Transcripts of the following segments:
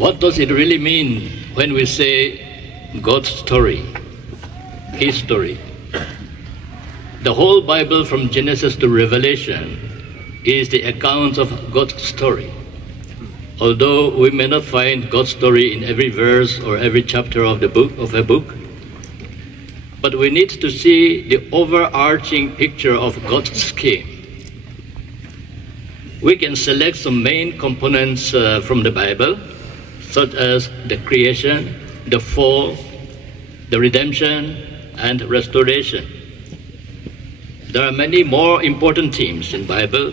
What does it really mean when we say God's story, His story? The whole Bible from Genesis to Revelation is the account of God's story. Although we may not find God's story in every verse or every chapter of a book, but we need to see the overarching picture of God's scheme. We can select some main components from the Bible, such as the creation, the fall, the redemption, and restoration. There are many more important themes in the Bible,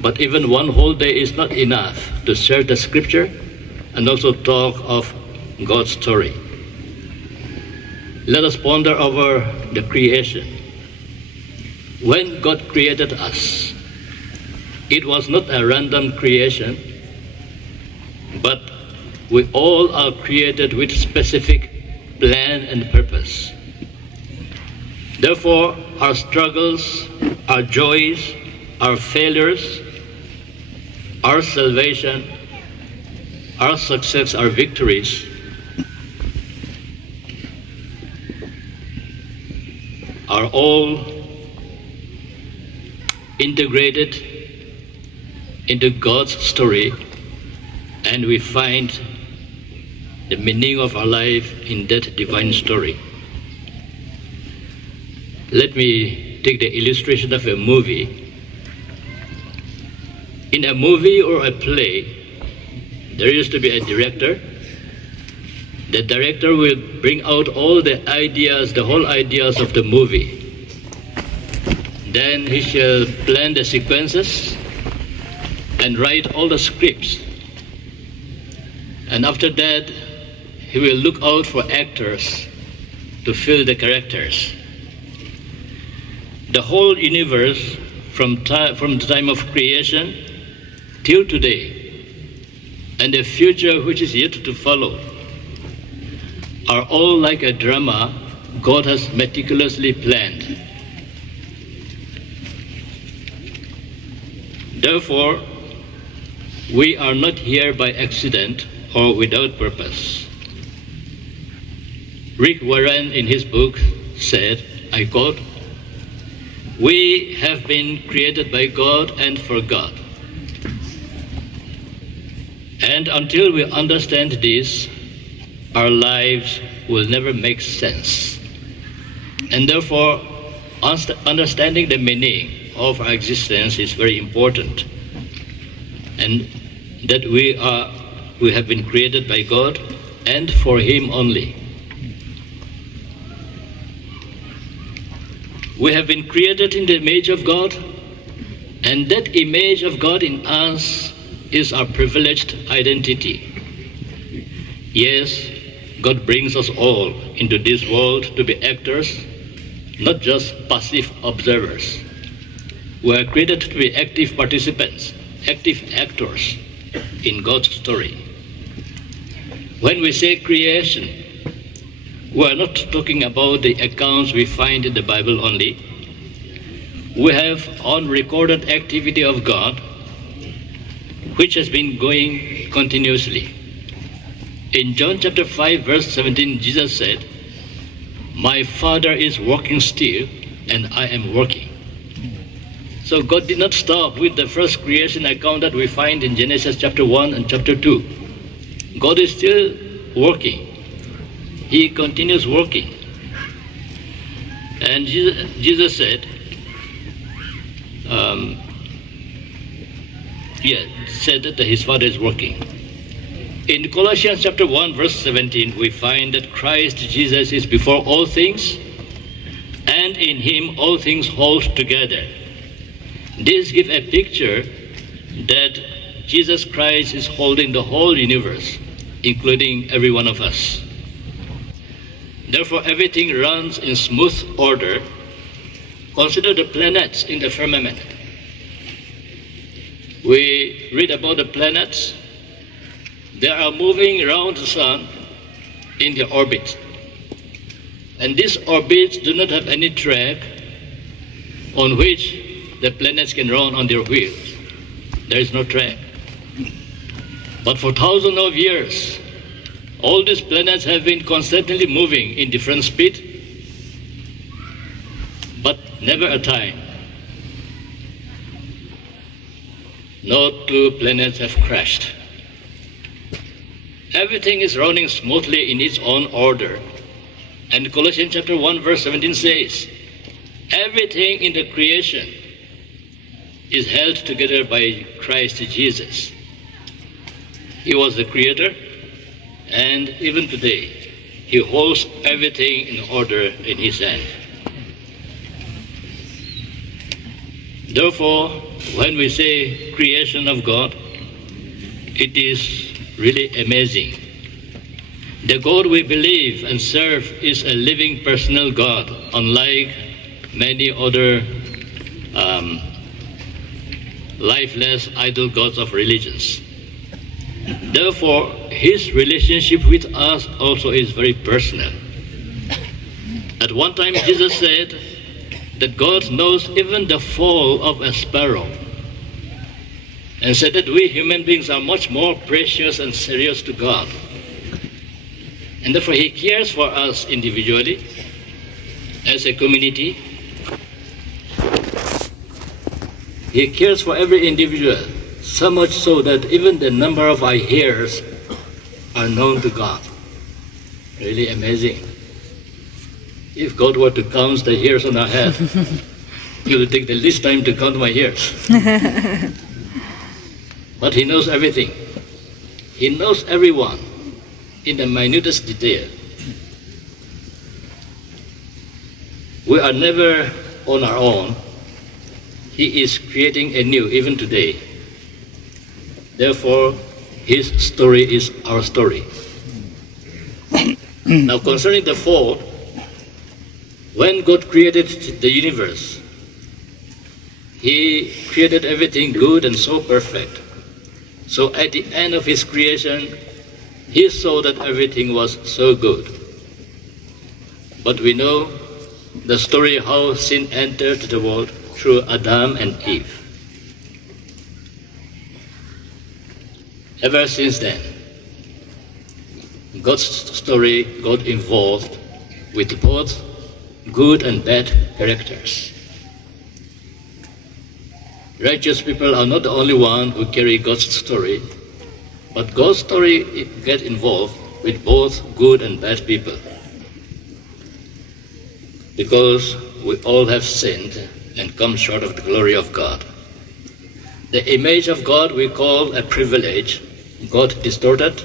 but even one whole day is not enough to share the scripture and also talk of God's story. Let us ponder over the creation. When God created us, it was not a random creation, but we all are created with specific plan and purpose. Therefore, our struggles, our joys, our failures, our salvation, our success, our victories are all integrated into God's story, and we find the meaning of our life in that divine story. Let me take the illustration of a movie. In a movie or a play, there used to be a director. The director will bring out all the ideas, the whole ideas of the movie. Then he shall plan the sequences and write all the scripts. And after that, he will look out for actors to fill the characters. The whole universe, from the time of creation till today, and the future which is yet to follow, are all like a drama God has meticulously planned. Therefore, we are not here by accident or without purpose. Rick Warren in his book said, I quote, "We have been created by God and for God. And until we understand this, our lives will never make sense. And therefore, understanding the meaning of our existence is very important. And that we have been created by God and for Him only. We have been created in the image of God, and that image of God in us is our privileged identity. Yes, God brings us all into this world to be actors, not just passive observers. We are created to be active participants, active actors in God's story. When we say creation, we are not talking about the accounts we find in the Bible only. We have unrecorded activity of God, which has been going continuously. In John chapter 5, verse 17, Jesus said, "My Father is working still, and I am working." So God did not stop with the first creation account that we find in Genesis chapter 1 and chapter 2. God is still working. He continues working. And Jesus said, said that his Father is working. In Colossians chapter 1, verse 17, we find that Christ Jesus is before all things, and in Him all things hold together. This gives a picture that Jesus Christ is holding the whole universe, including every one of us. Therefore, everything runs in smooth order. Consider the planets in the firmament. We read about the planets. They are moving around the sun in their orbit. And these orbits do not have any track on which the planets can run on their wheels. There is no track. But for thousands of years, all these planets have been constantly moving in different speed, but never a time no two planets have crashed. Everything is running smoothly in its own order. And Colossians chapter 1 verse 17 says, everything in the creation is held together by Christ Jesus. He was the creator, and even today, he holds everything in order in his hand. Therefore, when we say creation of God, it is really amazing. The God we believe and serve is a living personal God, unlike many other lifeless idol gods of religions. Therefore, his relationship with us also is very personal. At one time, Jesus said that God knows even the fall of a sparrow, and said that we human beings are much more precious and serious to God. And therefore, he cares for us individually, as a community. He cares for every individual, so much so that even the number of our hairs are known to God. Really amazing. If God were to count the hairs on our head, he would take the least time to count my hairs. But he knows everything. He knows everyone in the minutest detail. We are never on our own. He is creating anew even today. Therefore, his story is our story. Now, concerning the fall, when God created the universe, he created everything good and so perfect. So at the end of his creation, he saw that everything was so good. But we know the story how sin entered the world through Adam and Eve. Ever since then, God's story got involved with both good and bad characters. Righteous people are not the only ones who carry God's story, but God's story gets involved with both good and bad people. Because we all have sinned and come short of the glory of God. The image of God we call a privilege, God distorted,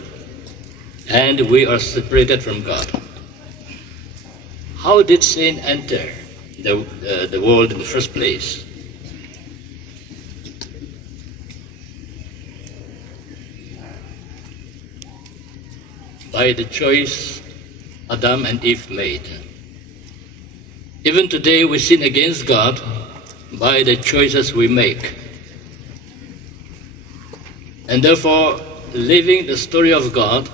and we are separated from God. How did sin enter the world in the first place? By the choice Adam and Eve made. Even today we sin against God by the choices we make. And therefore, living the story of God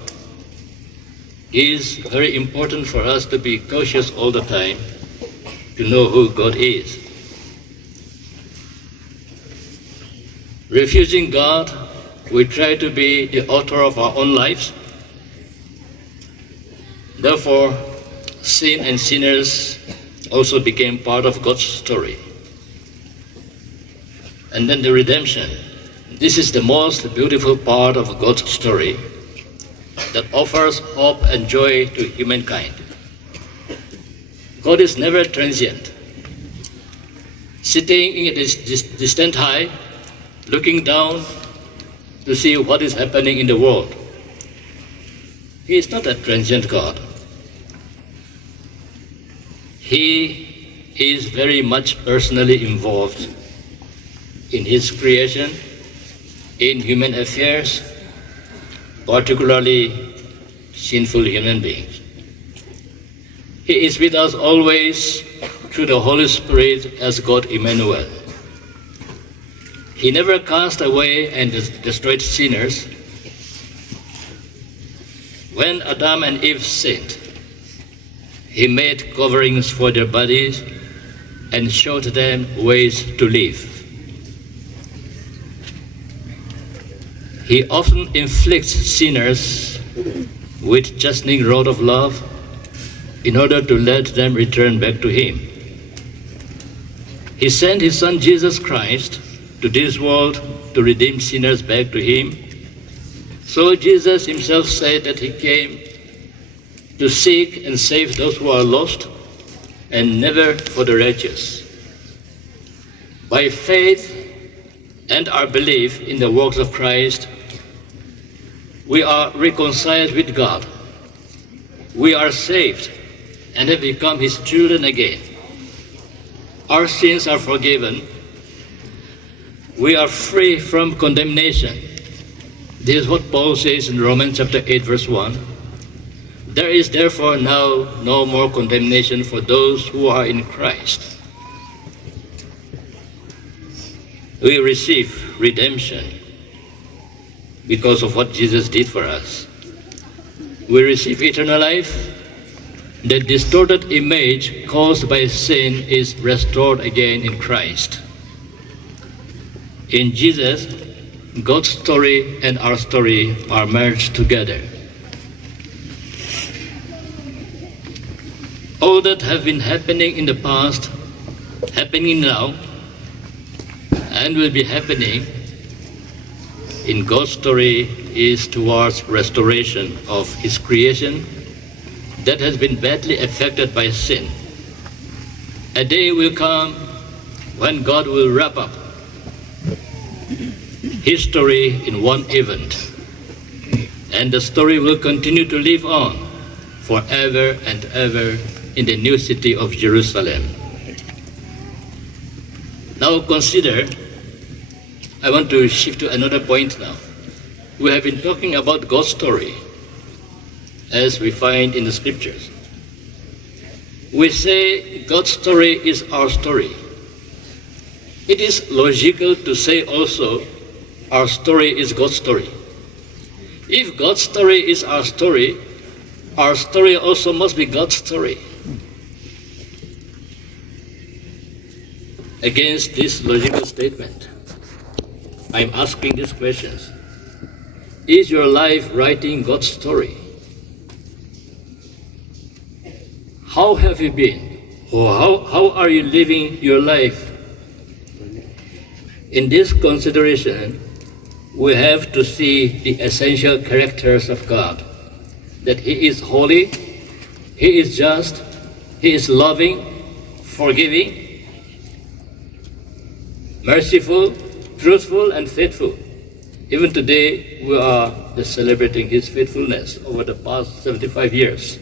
is very important for us to be cautious all the time, to know who God is. Refusing God, we try to be the author of our own lives. Therefore, sin and sinners also became part of God's story. And then the redemption. This is the most beautiful part of God's story that offers hope and joy to humankind. God is never transient. Sitting in a distant high, looking down to see what is happening in the world. He is not a transient God. He is very much personally involved in his creation, in human affairs, particularly sinful human beings. He is with us always through the Holy Spirit as God Emmanuel. He never cast away and destroyed sinners. When Adam and Eve sinned, he made coverings for their bodies and showed them ways to live. He often inflicts sinners with chastening rod of love in order to let them return back to him. He sent his Son Jesus Christ to this world to redeem sinners back to him. So Jesus himself said that he came to seek and save those who are lost, and never for the righteous. By faith and our belief in the works of Christ, we are reconciled with God. We are saved and have become his children again. Our sins are forgiven. We are free from condemnation. This is what Paul says in Romans chapter 8, verse 1. There is therefore now no more condemnation for those who are in Christ. We receive redemption because of what Jesus did for us. We receive eternal life. The distorted image caused by sin is restored again in Christ. In Jesus, God's story and our story are merged together. All that have been happening in the past, happening now, and will be happening in God's story is towards restoration of his creation that has been badly affected by sin. A day will come when God will wrap up his story in one event, and the story will continue to live on forever and ever in the new city of Jerusalem. Now consider, I want to shift to another point now. We have been talking about God's story as we find in the scriptures. We say God's story is our story. It is logical to say also our story is God's story. If God's story is our story also must be God's story. Against this logical statement, I'm asking these questions. Is your life writing God's story? How have you been? Or how are you living your life? In this consideration, we have to see the essential characters of God. That he is holy, he is just, he is loving, forgiving, merciful, truthful, and faithful. Even today, we are just celebrating his faithfulness over the past 75 years.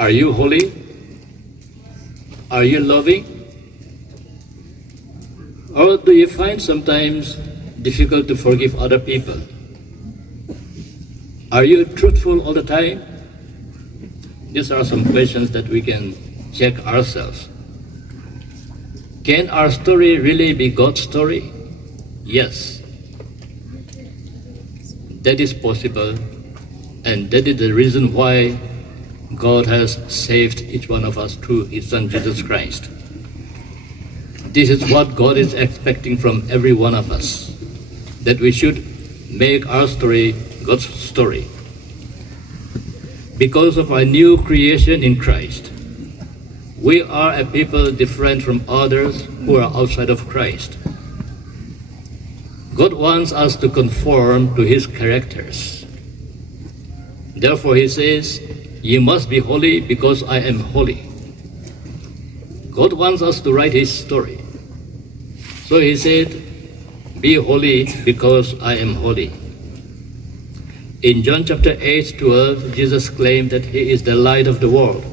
Are you holy? Are you loving? Or do you find sometimes difficult to forgive other people? Are you truthful all the time? These are some questions that we can check ourselves. Can our story really be God's story? Yes. That is possible, and that is the reason why God has saved each one of us through his Son Jesus Christ. This is what God is expecting from every one of us, that we should make our story God's story. Because of our new creation in Christ, we are a people different from others who are outside of Christ. God wants us to conform to his characters. Therefore he says, "You must be holy because I am holy." God wants us to write his story. So he said, "Be holy because I am holy." In John chapter 8:12, Jesus claimed that he is the light of the world.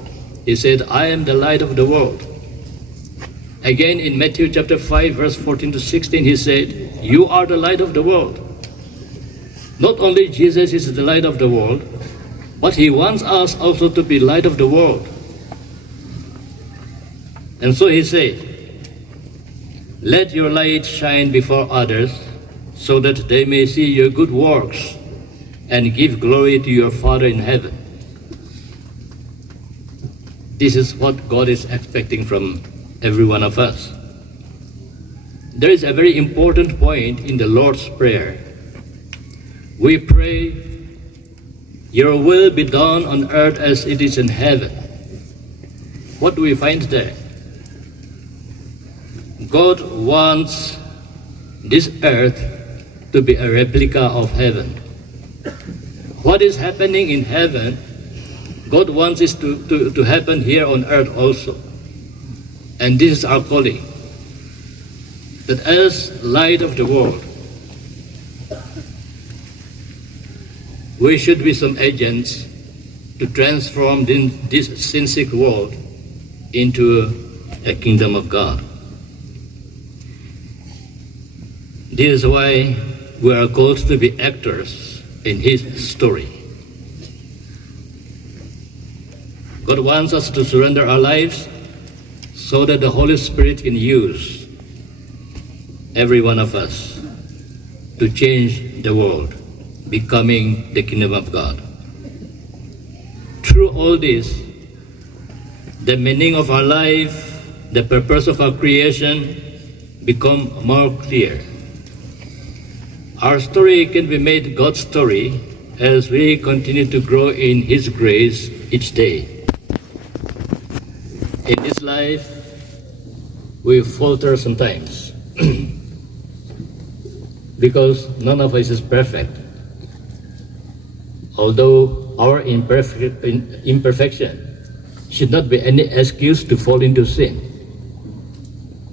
He said, "I am the light of the world." Again in Matthew chapter 5, verse 14 to 16, he said, "You are the light of the world." Not only Jesus is the light of the world, but he wants us also to be light of the world. And so he said, "Let your light shine before others, so that they may see your good works and give glory to your Father in heaven." This is what God is expecting from every one of us. There is a very important point in the Lord's Prayer. We pray, "Your will be done on earth as it is in heaven." What do we find there? God wants this earth to be a replica of heaven. What is happening in heaven, God wants it to happen here on earth also. And this is our calling. That as light of the world, we should be some agents to transform this sin-sick world into a kingdom of God. This is why we are called to be actors in His story. God wants us to surrender our lives so that the Holy Spirit can use every one of us to change the world, becoming the kingdom of God. Through all this, the meaning of our life, the purpose of our creation become more clear. Our story can be made God's story as we continue to grow in His grace each day. In this life, we falter sometimes because none of us is perfect. Although our imperfection should not be any excuse to fall into sin.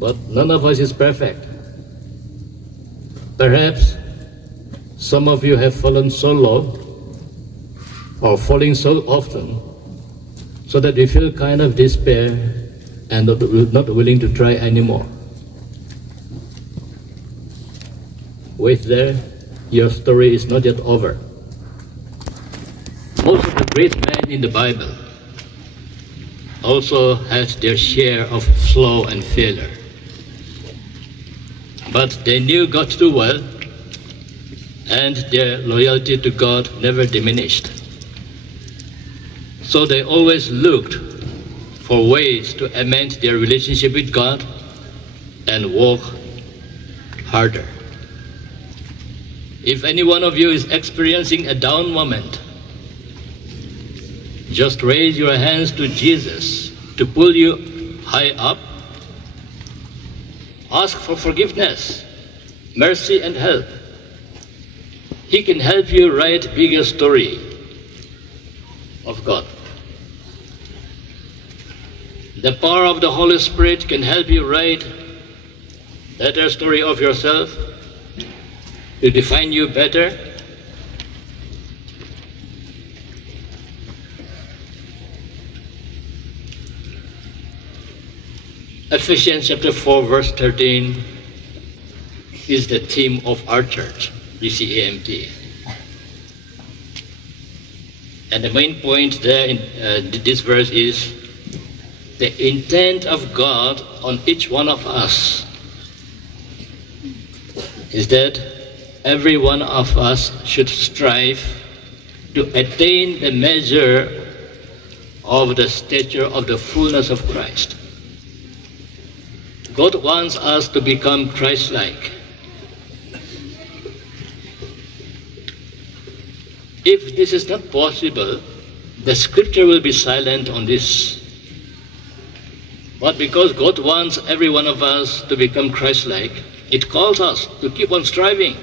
But none of us is perfect. Perhaps some of you have fallen so low or falling so often so that we feel kind of despair and not willing to try anymore. Wait there, your story is not yet over. Most of the great men in the Bible also had their share of flaw and failure. But they knew God too well, and their loyalty to God never diminished. So they always looked for ways to amend their relationship with God and work harder. If any one of you is experiencing a down moment, just raise your hands to Jesus to pull you high up. Ask for forgiveness, mercy, and help. He can help you write bigger story of God. The power of the Holy Spirit can help you write better story of yourself, to define you better. Ephesians chapter 4 verse 13 is the theme of our church, BCAMT. And the main point there in this verse is the intent of God on each one of us is that every one of us should strive to attain the measure of the stature of the fullness of Christ. God wants us to become Christ-like. If this is not possible, the scripture will be silent on this. But because God wants every one of us to become Christ-like, it calls us to keep on striving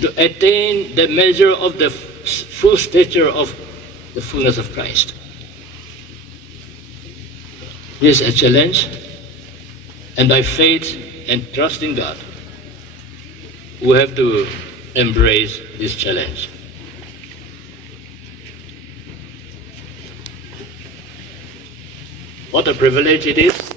to attain the measure of the full stature of the fullness of Christ. This is a challenge, and by faith and trust in God, we have to embrace this challenge. What a privilege it is